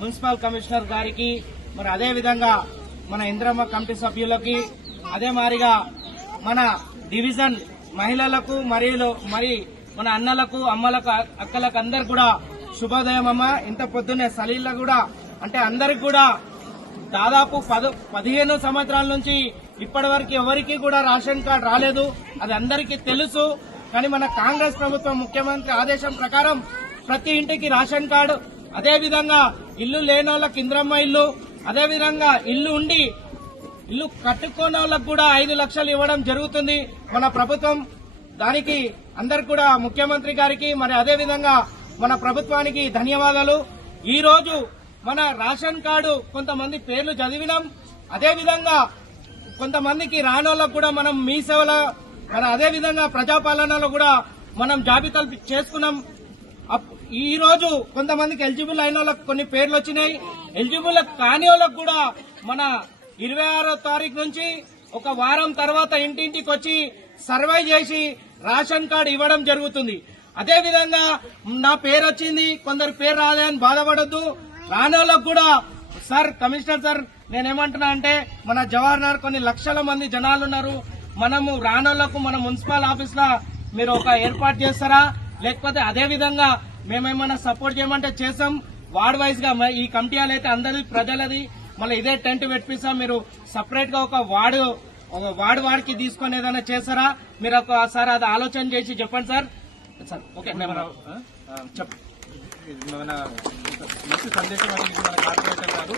Municipal commissioner గారికి మరి అదే విధంగా మన ఇంద్రమ్మ కమిటీ సభ్యులకి అదే మారిగా మన డివిజన్ మహిళలకు మరియు మరి మన అన్నలకు అమ్మలకు అక్కలకు అందరు కూడా శుభోదయం అమ్మ. ఇంత పొద్దున్నే సలీళ్ళ కూడా అంటే అందరికి కూడా దాదాపు పద పదిహేను సంవత్సరాల నుంచి ఇప్పటి వరకు ఎవరికి కూడా రేషన్ కార్డు రాలేదు. అది అందరికీ తెలుసు. కానీ మన కాంగ్రెస్ ప్రభుత్వం ముఖ్యమంత్రి ఆదేశం ప్రకారం ప్రతి ఇంటికి రేషన్ కార్డు అదేవిధంగా ఇల్లు లేని వాళ్ళకి ఇంద్రమ్మ ఇల్లు అదేవిధంగా ఇల్లు ఉండి ఇల్లు కట్టుకున్న వాళ్ళకు కూడా ఐదు లక్షలు ఇవ్వడం జరుగుతుంది. మన ప్రభుత్వం దానికి అందరు కూడా ముఖ్యమంత్రి గారికి మరి అదే విధంగా మన ప్రభుత్వానికి ధన్యవాదాలు. ఈ రోజు మన రేషన్ కార్డు కొంతమంది పేర్లు చదివినాం. అదేవిధంగా కొంతమందికి రానోళ్ళకు కూడా మనం మీ సేవల మన అదే విధంగా ప్రజాపాలనలో కూడా మనం జాబితాలు చేసుకున్నాం. అప్- ఈ రోజు కొంతమందికి ఎలిజిబుల్ అయిన వాళ్ళకి కొన్ని పేర్లు వచ్చినాయి. ఎలిజిబుల్ కాని వాళ్ళకి కూడా మన ఇరవై ఆరో తారీఖు నుంచి ఒక వారం తర్వాత ఇంటింటికి వచ్చి సర్వే చేసి రేషన్ కార్డు ఇవ్వడం జరుగుతుంది. అదే విధంగా నా పేరు వచ్చింది కొందరు పేరు రాలేదని బాధపడద్దు. రానోళ్ళకు కూడా సార్ కమిషనర్ సార్ నేనేమంటున్నా అంటే మన జవహర్ కొన్ని లక్షల మంది జనాలు ఉన్నారు. మనము రానోళ్ళకు మన మున్సిపల్ ఆఫీస్ మీరు ఒక ఏర్పాటు చేస్తారా? లేకపోతే అదే విధంగా మేమేమన్నా సపోర్ట్ చేయమంటే చేసాం వార్డ్ వైజ్గా ఈ కమిటీ అయితే అందరిది ప్రజలది. మళ్ళీ ఇదే టెంట్ పెట్టిస్తాం మీరు సపరేట్గా ఒక వార్డు ఒక వార్డు వాడికి తీసుకొని ఏదైనా చేస్తారా మీరు ఒకసారి అది ఆలోచన చేసి చెప్పండి సార్. సార్ ఓకే మన మంచి సందేశం అనేది మన కార్పొరేటర్ గారు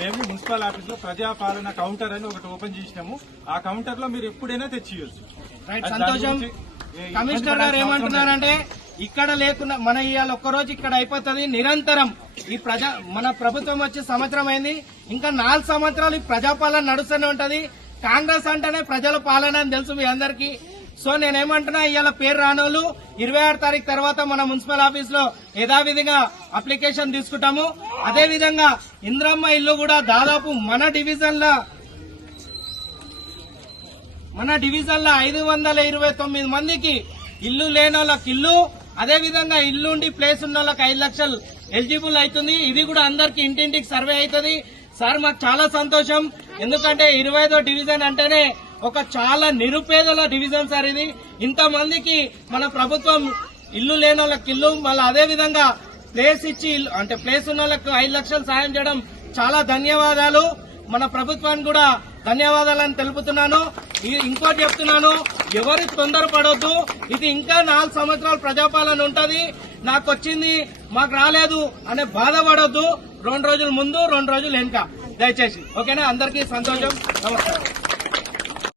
మేము మున్సిపల్ ఆఫీస్లో ప్రజాపాలన కౌంటర్ అని ఒకటి ఓపెన్ చేసినాము. ఆ కౌంటర్లో మీరు ఎప్పుడైనా తెచ్చియొచ్చు సంతోషం. కమిషనర్ గారు ఏమంటున్నారంటే ఇక్కడ లేకుండా మన ఇవాళ ఒక్కరోజు ఇక్కడ అయిపోతుంది. నిరంతరం ఈ ప్రజా మన ప్రభుత్వం వచ్చి సంవత్సరం అయింది. ఇంకా నాలుగు సంవత్సరాలు ఈ ప్రజాపాలన నడుస్తూనే ఉంటది. కాంగ్రెస్ అంటేనే ప్రజల పాలన అని తెలుసు మీ అందరికీ. సో నేనేమంటున్నా ఇవాళ పేరు రానోళ్ళు ఇరవై ఆరు తారీఖు తర్వాత మన మున్సిపల్ ఆఫీస్లో యథావిధిగా అప్లికేషన్ తీసుకుంటాము. అదే విధంగా ఇంద్రమ్మ ఇల్లు కూడా దాదాపు మన డివిజన్ మన డివిజన్ ఐదు వందల ఇరవై తొమ్మిది మందికి ఇల్లు లేని వాళ్ళకి ఇల్లు అదేవిధంగా ఇల్లుండి ప్లేస్ ఉన్న వాళ్ళకి ఐదు లక్షలు ఎలిజిబుల్ అవుతుంది. ఇది కూడా అందరికి ఇంటింటికి సర్వే అవుతుంది. సార్ మాకు చాలా సంతోషం. ఎందుకంటే ఇరవై డివిజన్ అంటేనే ఒక చాలా నిరుపేదల డివిజన్ సార్ ఇది. ఇంతమందికి మన ప్రభుత్వం ఇల్లు లేని వాళ్ళకి ఇల్లు మళ్ళీ అదే విధంగా ప్లేస్ ఇచ్చి అంటే ప్లేస్ ఉన్న వాళ్ళకి ఐదు లక్షలు సాయం చేయడం చాలా ధన్యవాదాలు. మన ప్రభుత్వానికి కూడా ధన్యవాదాలని తెలుపుతున్నాను. ఇంకోటి చెప్తున్నాను. ఎవరు తొందరపడొద్దు. ఇది ఇంకా నాలుగు సంవత్సరాలు ప్రజాపాలన ఉంటది. నాకు వచ్చింది మాకు రాలేదు అనే బాధపడొద్దు. రెండు రోజుల ముందు రెండు రోజులు వెనుక. దయచేసి. ఓకేనా? అందరికీ సంతోషం. నమస్కారం.